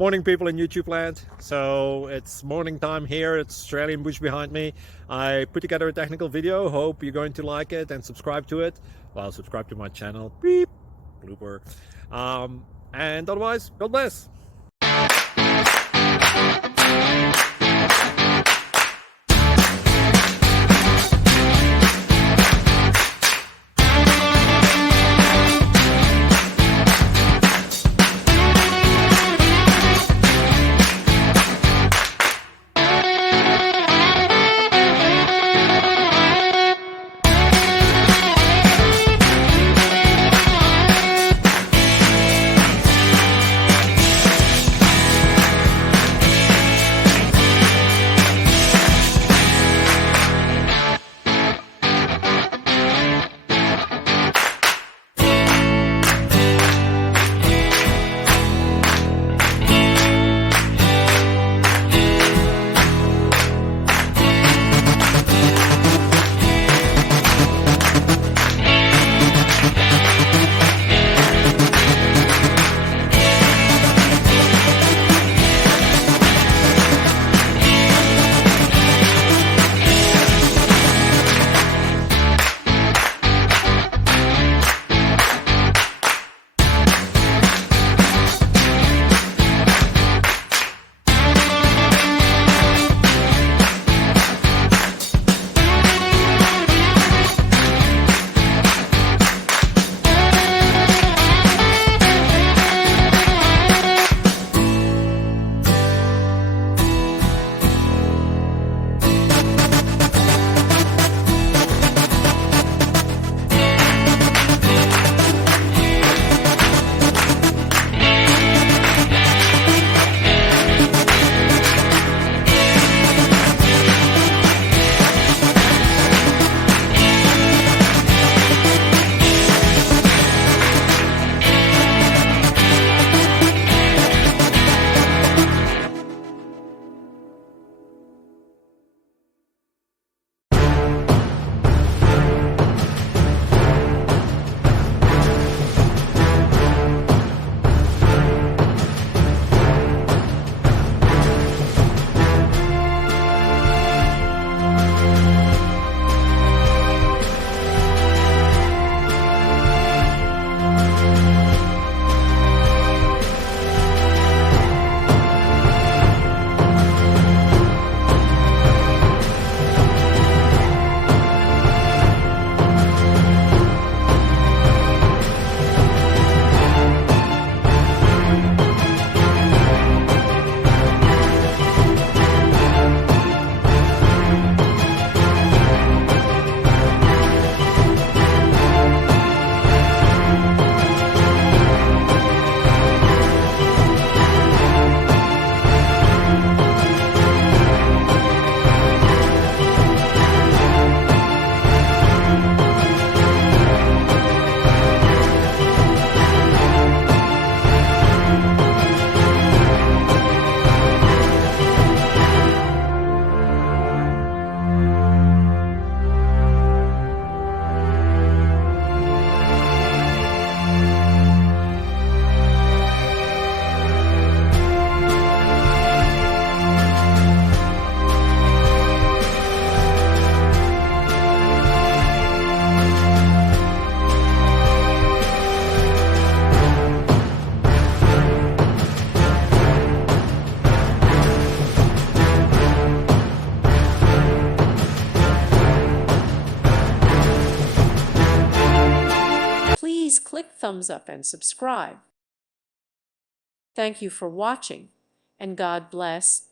Morning, people in YouTube land. So it's morning time here. It's Australian bush behind me. I put together a technical video. Hope you're going to like it and subscribe to it. Well, subscribe to my channel. Beep. Blooper. And otherwise, God bless. Please click thumbs up and subscribe. Thank you for watching, and God bless.